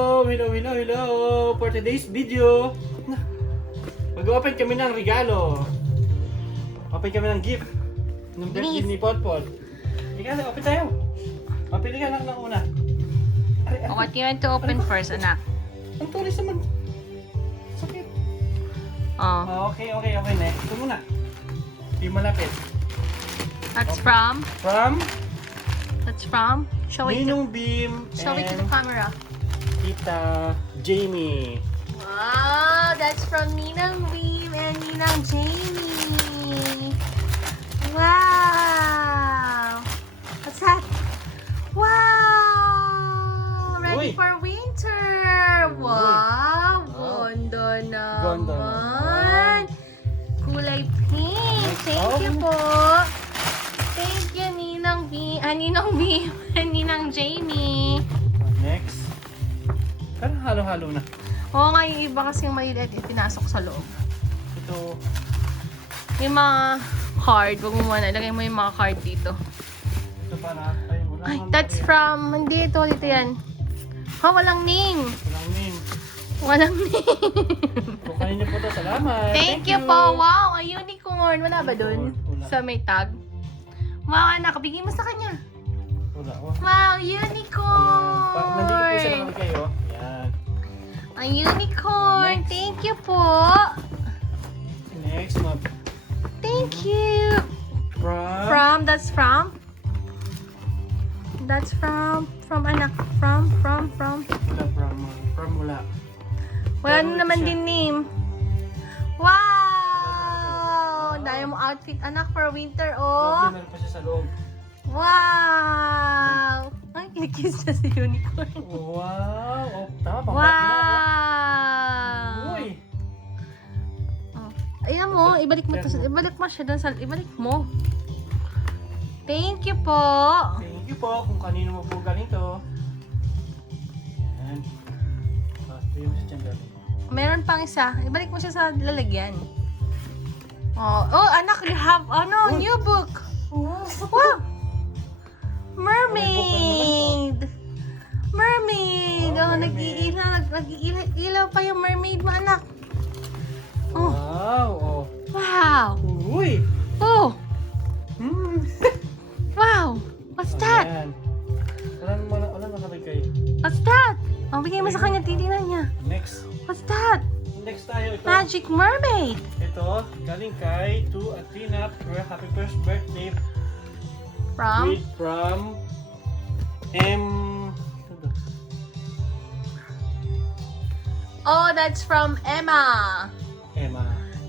Hello! For today's video, mag-open kami ng regalo. Open kami ng gift ng birthday ni Potpot. Ika, open tayo. Pili ka lang ng una. What do you want to open first, anak? Ang tulis naman. Sakit. Oh, Okay, next. Ito muna. Di malapit. that's from? That's from? Show it to, Ninong Beam show it to the camera. Tita Jamie. Wow, that's from Ninang Beam and Ninang Jamie. Wow. What's that? Wow. Ready Uy. for winter. Uy. Wow. Wow. Ganda Ganda naman. Kulay pink. Thank you po. Thank you, Ninang Beam. Ninang Beam and Ninang Jamie. Next. Parang halo-halo na. Oo nga, yung iba kasi yung maliit pinasok sa loob. Ito. Yung mga card, wag mo muna, ilagay mo yung mga card dito. Ito para. Ay, wala Ay, naman that's pala from, hindi ito, dito yan. Ha, walang name. yan. Walang name. Walang name. Kung kanino po to, salamat. Thank you po. Wow, a unicorn. Wala ba dun? Wala. Sa may tag. Wow, anak, bigay mo sa kanya. Wala. Oh. Wow, Ayan. Nandito po siya unicorn. naman kayo. Yan. A unicorn. Next. Thank you po. Next, mag. Thank you. From. That's from? That's from anak. From. Wala, from wala. Wala Pero ito naman siya. din name. Wow! Dahil mo outfit anak for winter, oh. Meron pa siya sa loob. Wow! Ay, kikiss na si unicorn. Wow! Oh, tama, pang Wow! Uy! Oh. Ayan mo, ibalik mo siya dun sa, ibalik mo. Thank you po. Thank you po kung kanino mo po galing to. Yan. Ito yung sa tiyan galing. Meron pang isa. Ibalik mo siya sa lalagyan. Oh, anak, you have, new book. Wow! Mermaid! Mermaid! Oh, mermaid. nag-iilaw pa yung mermaid mo, anak. Oh, Wow! Oh. wow! Uy! Oh, Hmm. wow! What's that? Ayan. Wala nakalagay. What's that? Oh, bigay mo sa kanya, titignan niya. Next. What's that? Next tayo ito. Magic mermaid! Ito, galing kay to Athena. Happy first birthday. From? From M. Oh, that's from Emma. Emma.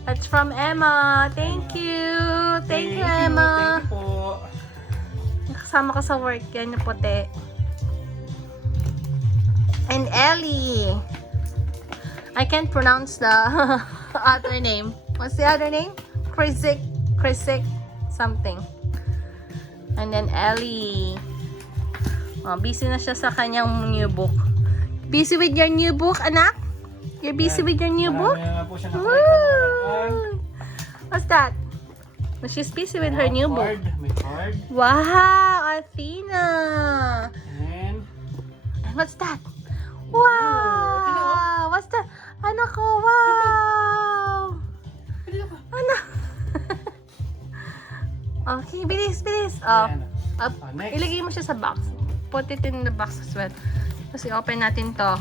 That's from Emma. Thank you. Thank you, Emma. Thank you po. Kasama ka sa work yan, yung puti. And Ellie. I can't pronounce the other name. What's the other name? Krisik something. And then Ellie. Oh, busy na siya sa kanyang new book. Busy with your new book, anak? You're busy with your new book? Marami na po siya nakuha. Woo! What's that? Oh, she's busy with her new book. May card. Wow, Athena. And What's that? Wow! What's that? Anak ko, wow! Anak! Okay, bilis. Oh, Ayan. up. Next. Ilagay mo siya sa box. Put it in the box as well. Kasi open natin to.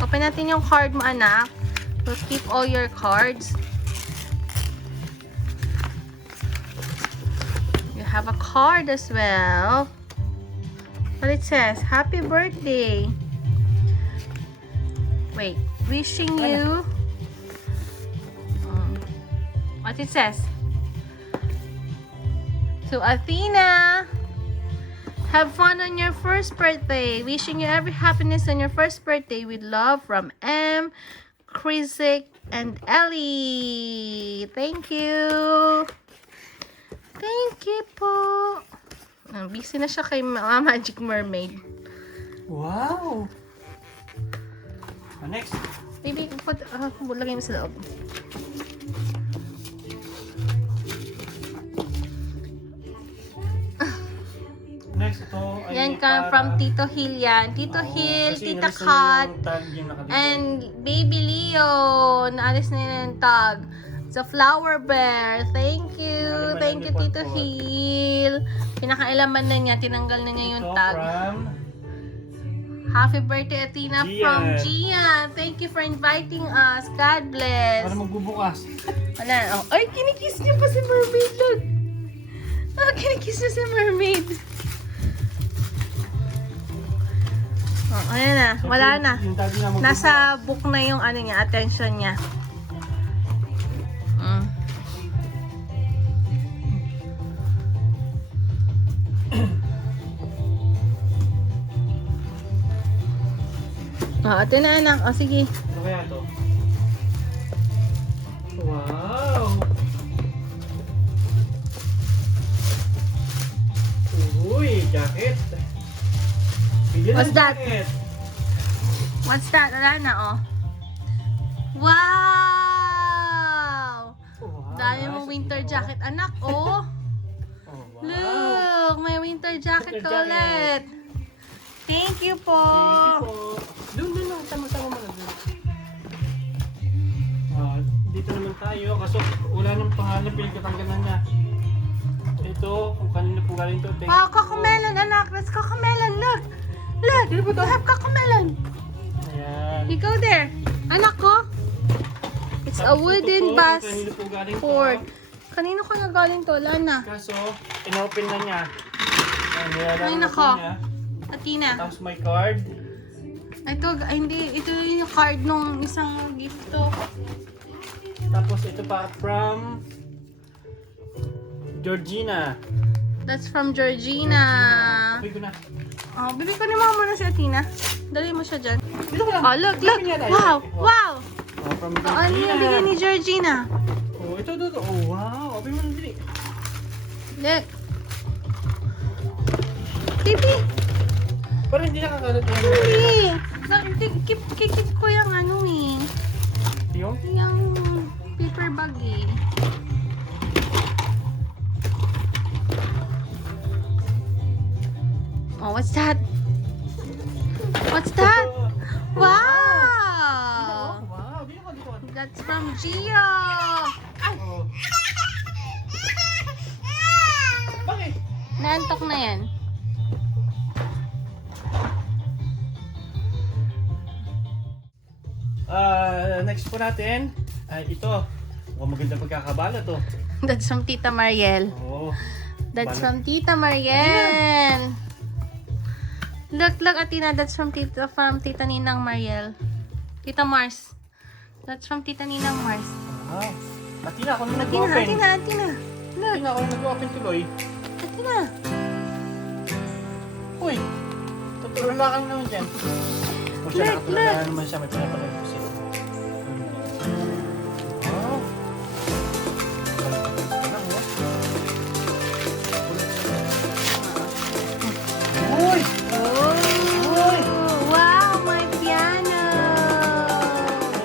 Open natin yung card mo, anak. We'll keep all your cards. You have a card as well. What it says, happy birthday. Wait, wishing you. What it says? To Athena, have fun on your first birthday. Wishing you every happiness on your first birthday with love from M, Krisik, and Ellie. Thank you. Thank you po. Busy na siya kay Magic Mermaid. Wow! Next. Baby, lagay mo sa loob. Next Next, ito ay Yan from Tito Hill yan. Tito Hill, Tita Kat, and Baby Leo. Naalis na yun yung tag. Sa Flower Bear. Thank you. Thank you, Tito Hill. Pinakailaman na niya. Tinanggal na niya yung tag. From Happy birthday, Athena, Gian. from Gian. Thank you for inviting us. God bless. para magbubukas. Wala. Oh. Ay, kinikiss niya pa si Mermaid. Look. Oh, kinikiss niya si Mermaid. Oh, ayan na. Wala na. Yung tag na magbubukas. Nasa book na yung ano niya, attention niya. Mm. Oh, ito na anak. O, sige. Ano kaya to? Wow! Uy, jacket! Bigyan ng What's that? jacket. What's that? Wala na, oh. Wow! Wow, Dami mong nice. winter jacket, anak, oh. Oh, wow. Look, may winter jacket ka Winter ulit. Thank you po. Thank you po. Doon lang. Tama-tama mo na doon. Dito naman tayo. Kaso wala nang pangalan. Pinagkatanggalan niya. Ito, kung kanino po galing to. Thank Wow, you po. cocomelon, anak. Let's cocomelon. Look. Look, you have cocomelon. Ayan. You go there. Anak ko. It's a Tapos wooden ito po, kung kanino po galing to. passport. Kanino ka na galing to? Wala na. Kaso, inopen na niya. Ayan, nilalaro Ay, na po nako. niya. Athena. Tapos may card. Ito, ay, hindi. Ito yung card nung isang gift to. Tapos ito pa from Georgina. That's from Georgina. Uy ko na. Oh, bibi ko ni mama na si Athena. Dali mo siya dyan. Dito ko lang. Oh, look, look. Bigyan niya tayo. Wow, wow. Oh, from Oh, ano yung bigay Georgina. ni Georgina? Oh, ito. Oh, wow. Open mo na dili. Look. Bibi. Parang hindi nakakalat yan. Hindi. Kikip ko yung ano eh. Yung? Yung paper bag eh. Oh, what's that? What's that? Wow! Wow. Dito ka. That's from Gio! Oh. Bakit? Naantok na yan. Next po natin ay ito. Mukhang magandang pagkakabala to. That's from Tita Mariel. Oh. That's Bala- from Tita Mariel. Look, Athena. That's from Tita Ninang Mariel. Tita Mars. That's from Tita Ninang Mars. Wow. Atina, ako na nag-open. Athena. Look, Atina, ako na nag-open tuloy. Athena. Uy. Tuturo na kami naman dyan. O siya, Look, nakatulala look. naman siya. May pinapanood ko siya. Wow. Uy! Oh, wow, my piano.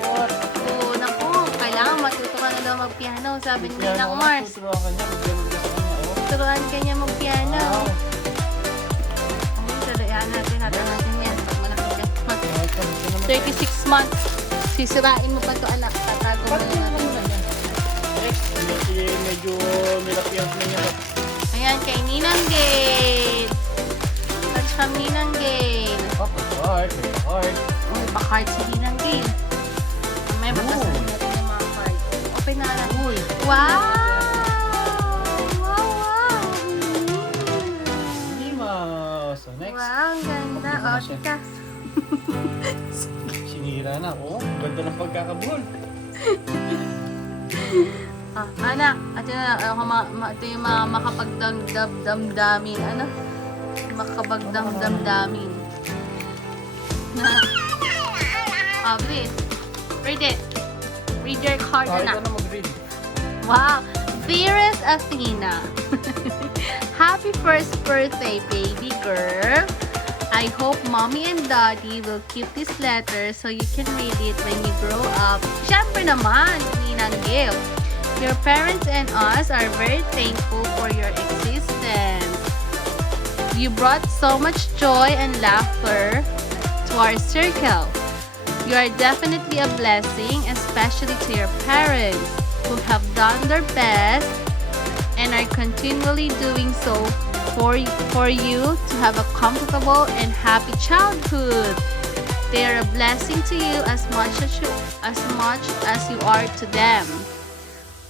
What? Oh, naku, kailangan matuto ka na daw mag-piano. Sabi ni Piano Ninang ko, Mars. tuturuan ka niya. Bigyan mo sa kanya. Oh. Turuan ka niya mag-piano. Wow. Tuloyan natin yan. Pag malaki ka. Wow, kamusta naman? 36 months. Sisirain mo pa to anak. Tatago mo Ba't na yun natin. naman yan? Medyo nilapiyang na niya. Ayan, kay Ninang Gale. That's from Ninang Gale. Heart. Oh, pa-card si Ninang Gale. May babasahin natin yung mga card. Open na lang. Uy! Wow! Wow! Lima. So next, Wow, ang ganda. Ito na O, siya. tita. sinira na. Oh, ganda ng pagkakabuhol. Ah, anak, ito yung mga makapagdamdamin. Ano? Makapagdamdamin. Read. Read it. Read your card, Ikaw anak. na mag-read. Wow. Dearest Athena, happy first birthday, baby girl. I hope mommy and daddy will keep this letter so you can read it when you grow up. Siyempre naman, Ninang Gil. Your parents and us are very thankful for your existence. You brought so much joy and laughter to our circle. You are definitely a blessing, especially to your parents who have done their best and are continually doing so for you to have a comfortable and happy childhood. They are a blessing to you as much as you are to them.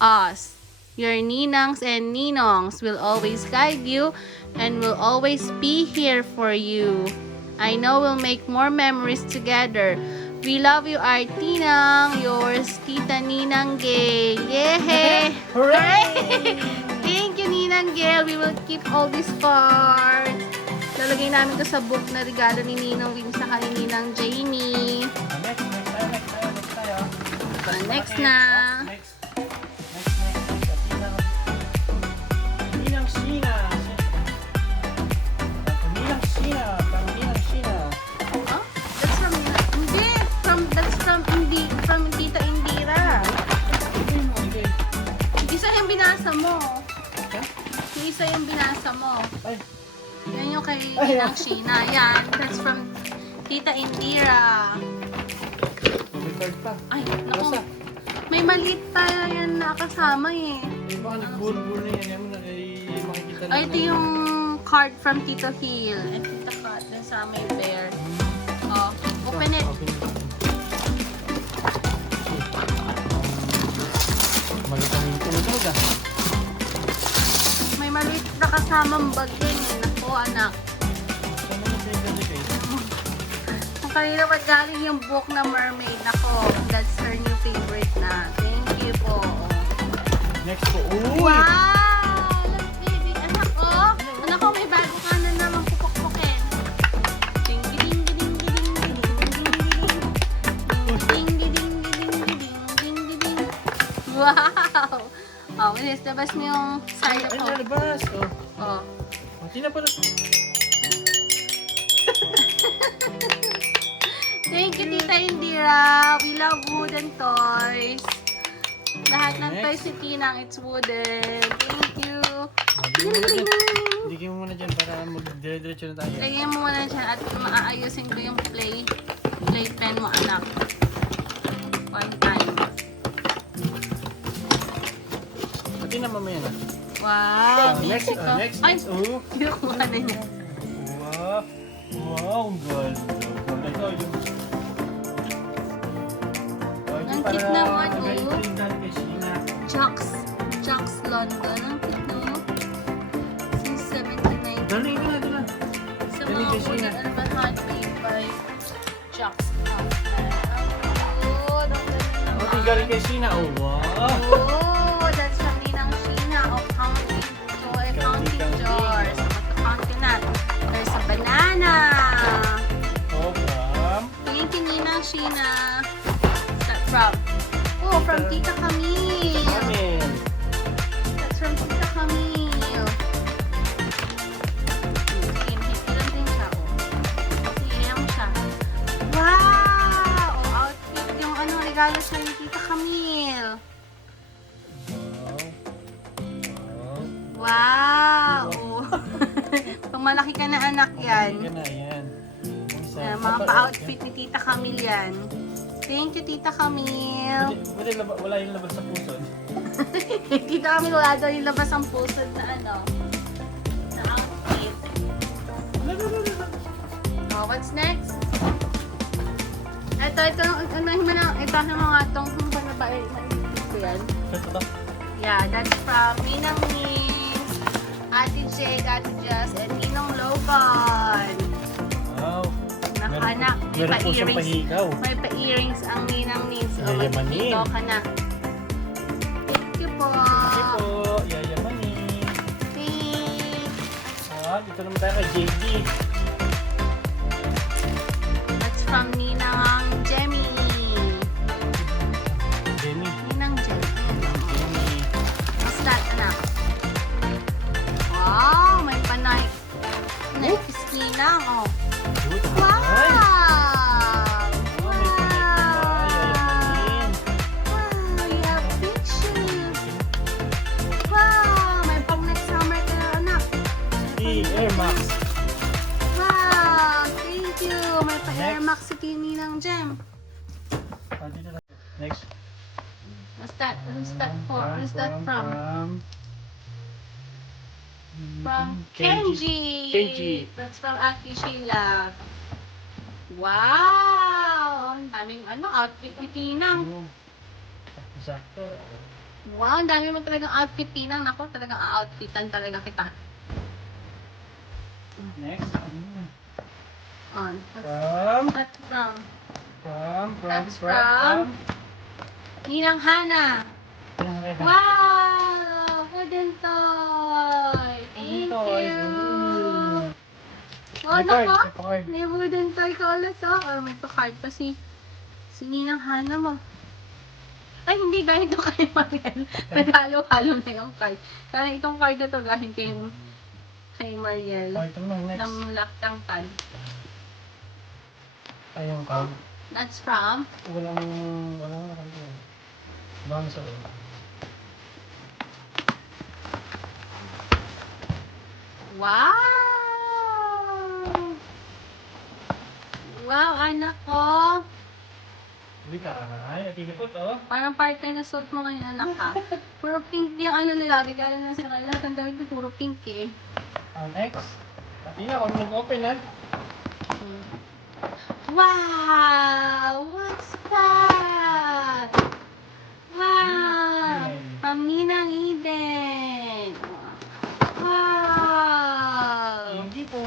Us, your ninangs and ninongs, will always guide you and will always be here for you. I know we'll make more memories together. We love you, our Tinang. Yours, Tita Ninang Gail. Yay! Hooray! Thank you, Ninang Gail. We will keep all these cards. Lalagay namin to sa book na regalo ni Ninong Win sa ni Ninang Jamie. Next tayo. Next na. Next. Ninang Sheena. Ninang Sheena. Ninang Sheena. Huh? That's from hindi. From Tita Indira. Isa yung binasa mo. Isa yung binasa mo. Ay. Yan yung kay Ay, Ninang Sheena. Yan. That's from Tita Indira. May card pa. Ay, naku. Basta. May maliit tayo yan na kasama eh. Eh, baka nagburo-buro na yan. Yan mo na makikita na. Ay, ito yung card from Tito Hill. And Tita Kat, dun sa may bear. Oh, open it. Magandang tumutunog ah. May maliit na kasamang bag yan eh. Naku, anak. Saan naman sa i-dedicate? Kung kanina pa galing yung book na Mermaid. Nako, that's her new favorite na. Thank you po. Next po. Uy! Wow! Look, baby. Anak, oh. Anak ko, may bago ka na naman pupukpukin. Ding, ding, ding, ding, ding, ding, ding, ding, ding, ding, ding, ding, ding, ding. Wow! Oh, Wilis, labas mo yung side Ay, ko. nalabas. Oh. Oh. Hindi na pala. Thank you, Tita Indira. We love wooden toys. Lahat ng Next. toys ni Tinang, it's wooden. Thank you. Bigyan mo muna dyan para mag-dire-diretso na tayo. Lagyan mo muna dyan at maaayusin ko yung playpen mo, anak. One time. Pati na mamaya na. Wow. Next. music, oh. Next. Ay, Oh. kinukuha na niya. Wow. Wow, ang ganda. Ito yung... Ang cute naman, oh. Ganito yung dahil kay Sheena. Jax London. Ang cute, no? Since 79. Dali na. Sa Galing mga kay wooden, Sheena. ano ba, handmade by Jax London. Oh, ang ganda naman. Okay, galing kay Sheena. Oh, wow. Oh, that's from Ninang Sheena of counting jars. Magka-counting na. There's a banana. Oh, from... Thank you, Ninang Sheena. That's from? Oh, from Tita Camille. Amen. That's from Tita Camille. Sige, nakikita lang din siya. Oh. Sige, yan siya. Wow! Oh, outfit yung ano, regalo sa ni Tita Camille. Wow! Oh. Pag malaki ka na anak yan. Yan na, yan. Mga pa-outfit ni Tita Camille yan. Thank you, Tita Camille. Buti wala yung labas sa puso. Tita Camille, wala daw yung labas ang pusod na ano. Na outfit. Oh, what's next? Ito yung mga itong ba ba ko yan? Ito ba? Yeah, that's from Ninang Nings, Ate Jade, Ate Jess, and Ninong Logan. Wow. Nakanak, may Meron po siyang pa-earrings. pahigaw. May pa-earrings ang Ninang Nings. O, Yayamanin. magpipito ka na. Thank you po. Sige po, yayamanin. Thanks. Dito naman tayo kay JD. That's from Ninang Jemmy. Jenny. Ninang Jemmy. Jenny. What's that, anak? Wow, may panay. Nike Ninang, oh. Good. Wow! Ay! Wow! May yayamanin. Wow, you have pictures. Wow, may pang next summer ka, anak. Si Air Max. Jem. Dito na. Next. What's that? Who's that for? Who's that from? From Kenji. Kenji. That's from Ate Sheila. Wow! Ang daming outfit ni Tinang. Sakto. Wow, ang dami mo talagang outfit, Tinang. Ako, talagang outfitan talaga kita. Next. On. From. That's from? That's From. Ninang Hana. Wow! Wooden toy! Thank you! Oh, nako! May wooden toy ka ulit, oh. Or may pa-card pa si Ninang Hana mo. Ay, hindi. Galing to kay Mariel. Naghalo-halo na yung card. Kaya itong card na to galing kay Mariel. Ito mo, next. Ng Laktang Tan. Ayun, card. That's from? Walang bansa. Wow! Wow, anak ko! Hindi ka. Ay, tigipot, oh. Parang part-time na suit mo ngayon, anak ka. Puro pink yung nila. Regalo na sila. Lahat ng damit ko puro pink eh. Next. Tina, kung nag-open, ha? Wow! What's that? Wow! From Ninang Eden. Wow! Hindi po.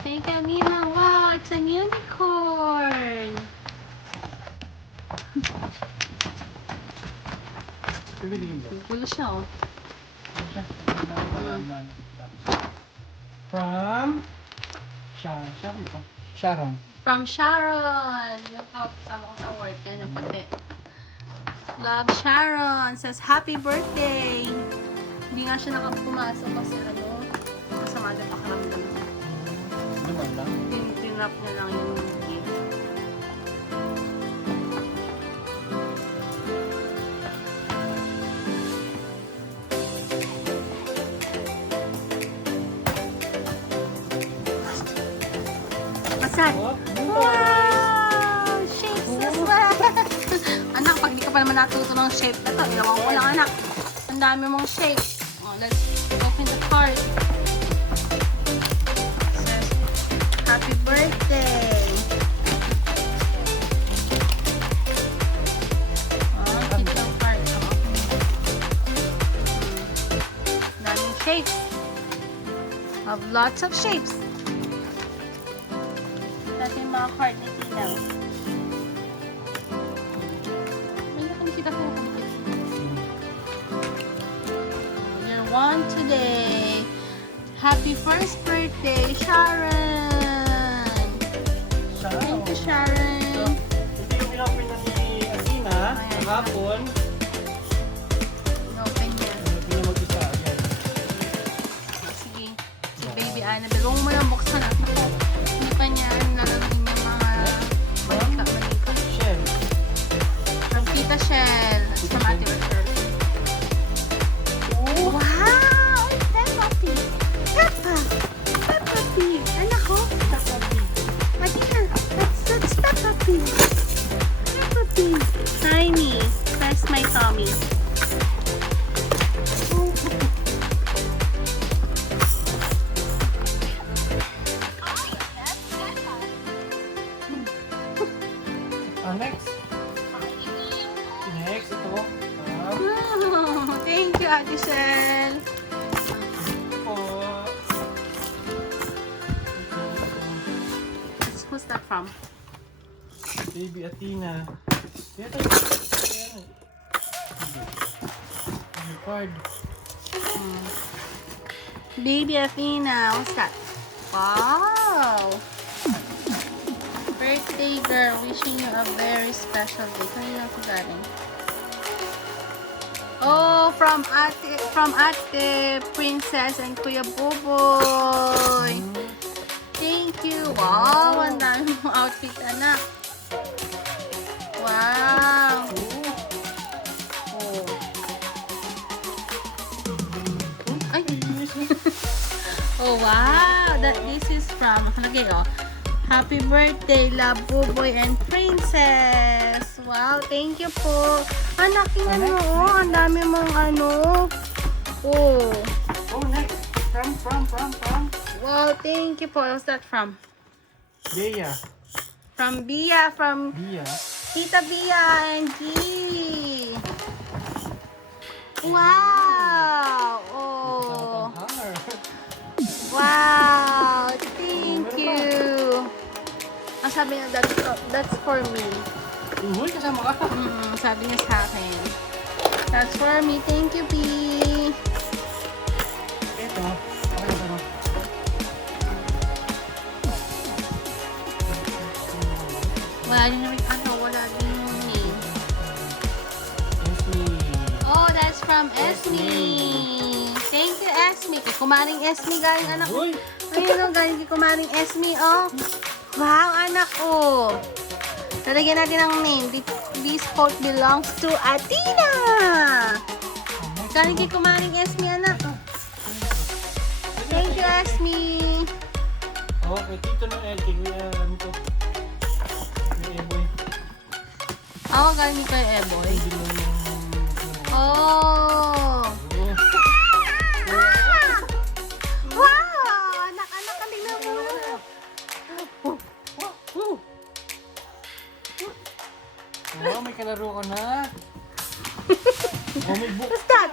Thank you, Ninang. Wow, it's a unicorn. Pipiliin mo. Gulo siya, oh. From Sharon. From Sharon. Yung kasama ko sa work. Yan yung puti. Love Sharon. Says, happy birthday. Hindi nga siya nakapumasok kasi masama na pakaramdam. Naman lang. Tinap niya lang yung gift. Masan? Wow! Shapes as well! Anak, pag di ka pa naman natuto ng shape na to, ilawan ko lang, anak. Ang dami mong shape. Oh, let's open the card. It says, happy birthday! Oh, cute yung card. Oh, daming shapes. Have lots of shapes. Natin yung mga card ni Tina. May nakikita ko. You're one today. Happy first birthday, Sharon! Thank you, Sharon. Ito yung pinopen na ni Athena. Ayan. Kahapon. Open niya. Ito yung mag-isa. Ayan. Sige. Si Baby Annabelle. Huwag mo lang buksan at hindi pa niya nalalaman yung mga malika. Shell. From Tita Shell. That's from Ate Rachel. Wow! Peppa Pig! Peppa Pig! Anak ko? Adina, that's Peppa Pig. Peppa Pig. Tiny. Press my tummy. Next. Next, ito. Oh, thank you, Ate Shell. Po. Who's that from? Baby Athena. Ito. Ayan. Yung card. Baby Athena. What's that? Wow! Birthday girl, wishing you a very special day. Kanina ko galing. Oh, from Ate Princess and Kuya Buboy. Thank you. Wow, ang dami mong outfit, anak. Wow. Oh. Ay. Oh, wow. This is from, nakalagay, oh. Happy birthday, Love Buboy and Princess. Wow, thank you po. Anak, yung ano, oh, ang dami mong ano. Oh. Oh, next. From. Wow, thank you po. What's that from? Bea. From Bia, from Bea. Tita Bia and G. Wow! Oh. Wow! Thank you! Ang sabi niya, that's for me. Uy, kasama ka. Sabi niya sa akin. That's for me. Thank you, B. Ito. Okay, ito. Wala din naman ano, wala din yung name. Esme. Oh, that's from Esme. Thank you, Esme. Kay Kumaring Esme, galing anak ko. Uy! Ayun o, galing kay Kumaring Esme, oh. Wow, anak ko. Lalagyan natin ang name. This quote belongs to Athena. Galing kay Kumaring Esme, anak. Oh. Thank you, Esme. Oh, kay Tito Noel. Kay ano to? Kay Eboy. Ako galing kay Eboy. Hindi mo yung... Oh. Oh. Wow! Anak, tingnan mo. Oh, may kalaro ka na. Oh, may book. What's that?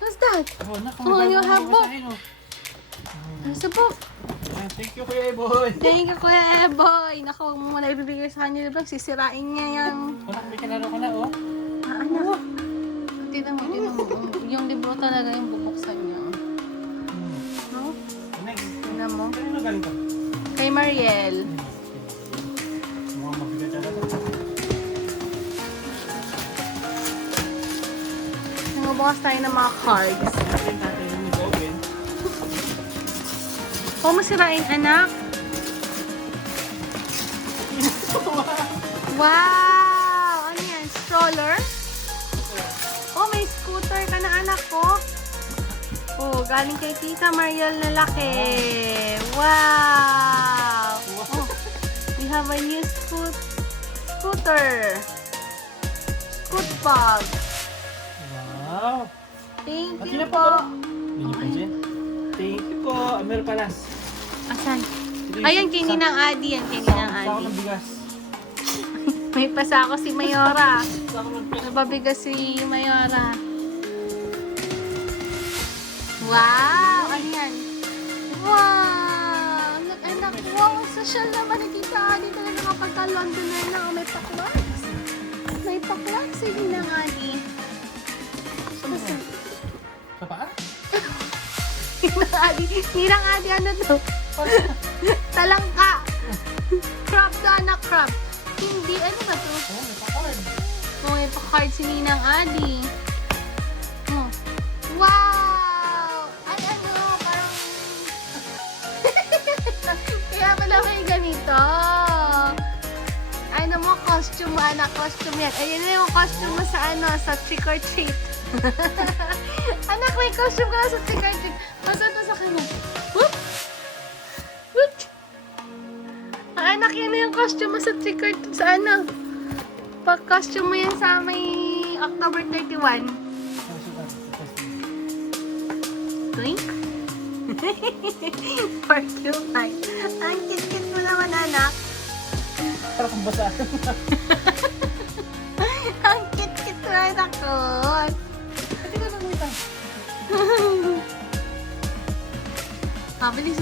What's that? Oh, nak, Oh, you have book. Oh. Nasa book. Thank you, Kuya Eboy. Thank you, Kuya Eboy. Naku, huwag mo muna ibibigay sa kanya. Diba? Sisirain niya yan. Oh, nak, may kalaro ka na, oh. Anak. Tignan mo. Yung libro talaga yung bubuksan niya. No? Next. Tignan mo. Kanino galing ka? Kay Mariel. Mukhang mabigat talaga. Nangubukas tayo ng mga cards. Natin natin yung mag-open. Huwag mo sirain, anak. Wow! Ano yan? Stroller? Oh, may scooter ka na, anak ko. Oh, galing kay Tita Mariel na laki. Wow! Oh, we have a new scooter. Scoot bag. Wow. Thank At you yun na po. Hindi pa dyan. Thank you po. Amer Palas. Asan? Ayan, kay Ninang Adi. Yan, kay Ninang Sa ako Adi. ng bigas. May pasako si Mayora. Sa ako ng bigas. Nababigas si Mayora. Wow! Ano yan? Wow! Anak, wow! Ang social naman ni Tita Adi. Talaga kapagka-Londoner na. Oh, may paklaks. May paklaks si Ninang Adi. Sa paa? Ninang Adi. Ninang Adi, ano to? Talangka. Crab to, anak, crab. Hindi, ano ba to? Oh, may pa-card. Oh, may pa-card si Ninang Adi. Oh. Wow! Ay, ano, parang... Kaya pala may ganito. Ano mo, costume mo, anak, costume yan. Ayun na yung costume mo sa ano, sa trick or treat. Anak, may costume ka na sa trick or treat. Basta to sa kanya. Whoop! Whoop! Ah, anak, yan na yung costume mo sa trick or treat. Sa ano? Pag-costume mo yan sa may October 31. Twink? Porcupine. Ang cute-cute mo naman, anak. Para kang basa. Ang cute-cute mo, anak ko. Pati ka nang wait. Ah, bilis.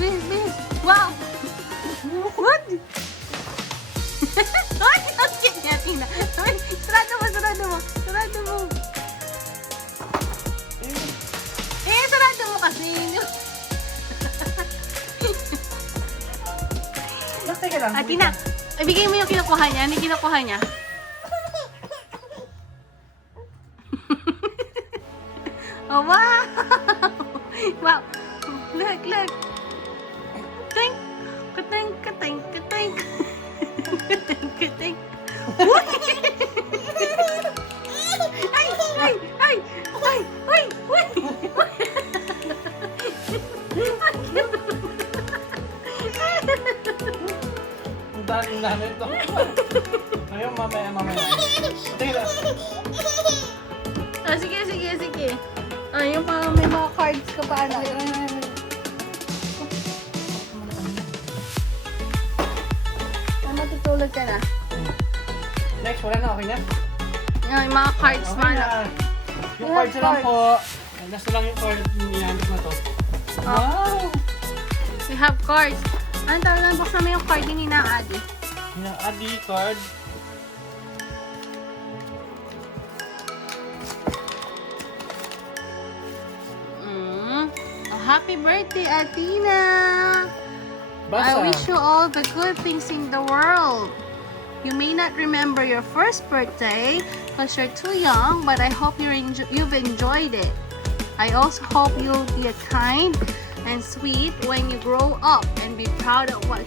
Wow! What? Ay, ang cute niya, Tina. Ay, sarado mo. Sarado mo kasi. Teka lang. Ah, Tina, ibigay mo yung kinukuha niya. Ano yung kinukuha niya? Oh, wow! Wow! Look! Tink! Katink! Uy! Ay! unahan na ito. Ayun, mamaya. Tingnan. Ah, sige. Ay, yung mga may mga cards ka pa, anak. Matutulog ka na. Next, wala na, okay na? Yung mga cards mo, Okay anak. na. Yung We cards have na lang cards. po. Nasa lang yung card niyanap na to. Oh. Wow! We have cards. Ano tawag lang, buksan mo yung card ni Ninang Adi. Yung Adi card. Oh, happy birthday, Athena! Basa. I wish you all the good things in the world. You may not remember your first birthday because you're too young, but I hope you've enjoyed it. I also hope you'll be kind and sweet when you grow up and be proud of what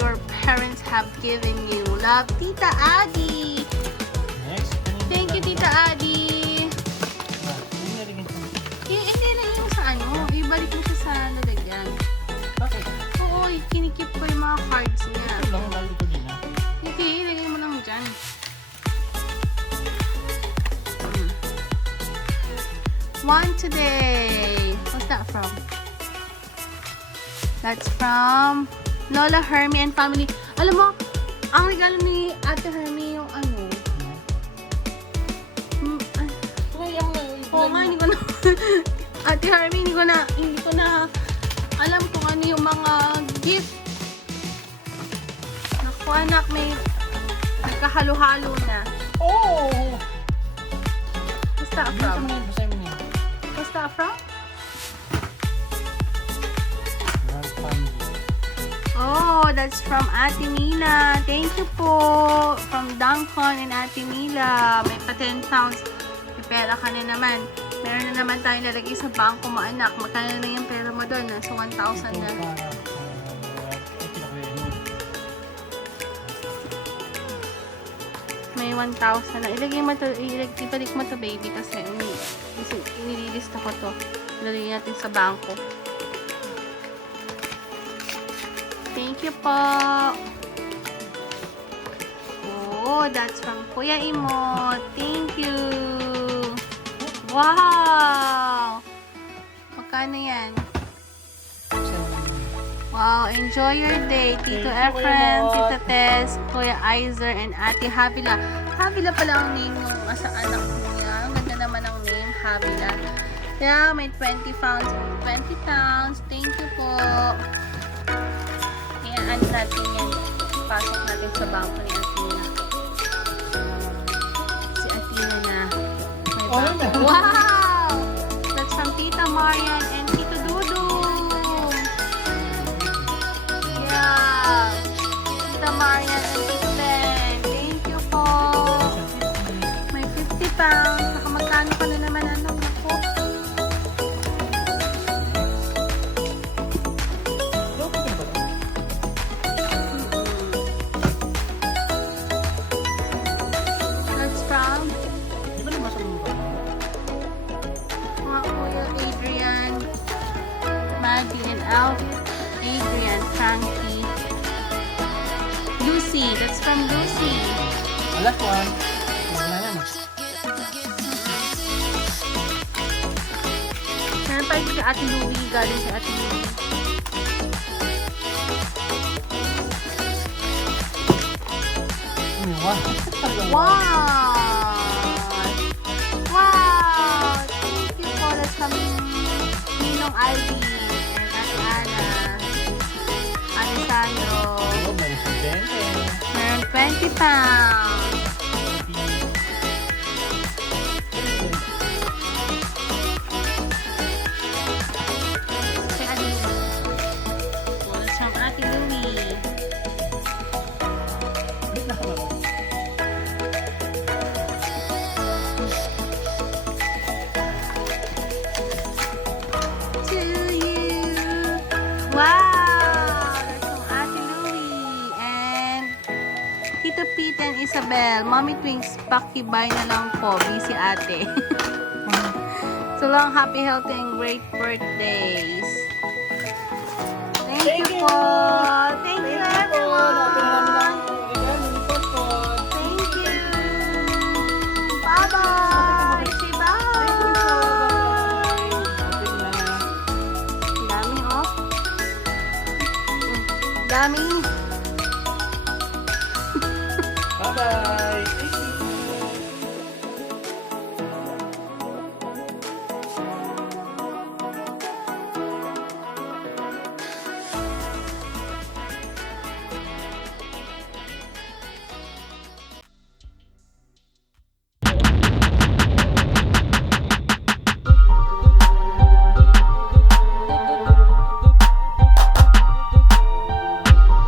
your parents have given you. Love, Tita Adi. Next. Thank you, Tita Adi. Hindi na yung sa ano, ibalik mo siya sa lalagyan. Bakit? Oo, kinikip ko yung mga cards niya. Ito lang, lalo ko din ha. Okay, ilagay mo lang dyan. One today. What's that from? That's from Lola Hermie and family. Alam mo, ang regalo ni Ate Hermie yung ano. Oo nga, hindi ko na. Ate Hermie, hindi ko na alam kung ano yung mga gift. Naku anak, may nagkahalo-halo na. Oh! What's that Basta from? mo yan, basahin mo yan. What's that from? Grand family. Oh, that's from Ate Mila. Thank you po. From Duncan and Ate Mila. May pa 10 pounds. May pera ka na naman. Meron na naman tayo nalagay sa bangko mo, anak. Magkano na yung pera mo doon? So, 1,000 na. May 1,000 na. Ibalik mo to, baby. Kasi inililista ko to. Ilalagay natin sa bangko. Thank you po. Oh, that's from Kuya Imo. Thank you. Wow! Magkano yan? Wow, enjoy your day. Tito Thank you, Efren, Kuya Mot. Tita Tess, Kuya Izer, and Ate Havila. Havila pala ang name ng asa anak niya. Ang ganda naman ang name, Havila. Yeah, may 20 pounds. 20 pounds. Thank you po. Iyan natin yan. Pasok natin sa bangko ni Athena. Si Athena na. May Oh, bangko. ano? Wow! That's from Tita Marian and Tito Dudu. Yeah. Tita Marian and Tito Ben. Thank you po. May 50 pounds. Nakamagkano ka na naman ano? Ako. That's from Di ba nabasa mo ba? mga Kuya Adrian, Maddie and Alf, Adrian, Frankie, Lucy. That's from Lucy. Last one. Wala na. Meron pa rin si Ate Louie, galing si Ate Louie. Wow! Wow! Wow! Thank you po. That's from Ninong Ivy and Ate Ana, Ate Sandro. Oh, may studente. Meron 20 pounds. Si Ate Louie. Oh, that's from Ate Louie. To you. Wow! That's from Ate Louie and Tito Pete and Isabel. Mommy Twins, pakibay na lang po. Busy ate. So long, happy, healthy, and great birthdays. Thank you po. Thank you everyone.